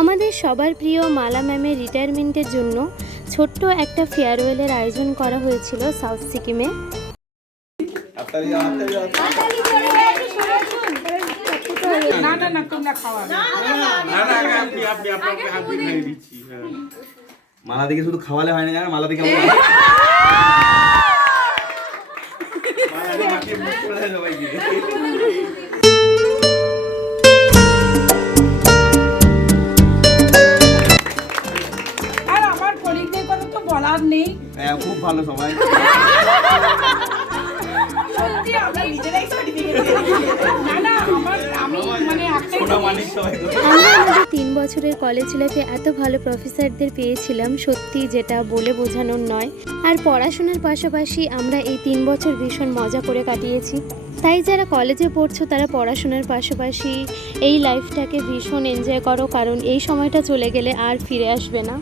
আমাদের সবার প্রিয় মালা ম্যামের রিটায়ারমেন্টের জন্য ছোট্ট একটা ফেয়ারওয়েলের আয়োজন করা হয়েছিল সাউথ সিকিমে। মালা দেখে শুধু খাওয়ালে হয় না, মালা দেখে বলার নেই। খুব ভালো সবাই। আমরা আমাদের 3 বছরের কলেজ লাইফে এত ভালো প্রফেসরদের পেয়েছিলাম, সত্যি যেটা বলে বোঝানোর নয়। আর পড়াশোনার পাশাপাশি আমরা এই 3 বছর ভীষণ মজা করে কাটিয়েছি। তাই যারা কলেজে পড়ছো তারা পড়াশোনার পাশাপাশি এই লাইফটাকে ভীষণ এনজয় করো, কারণ এই সময়টা চলে গেলে আর ফিরে আসবে না।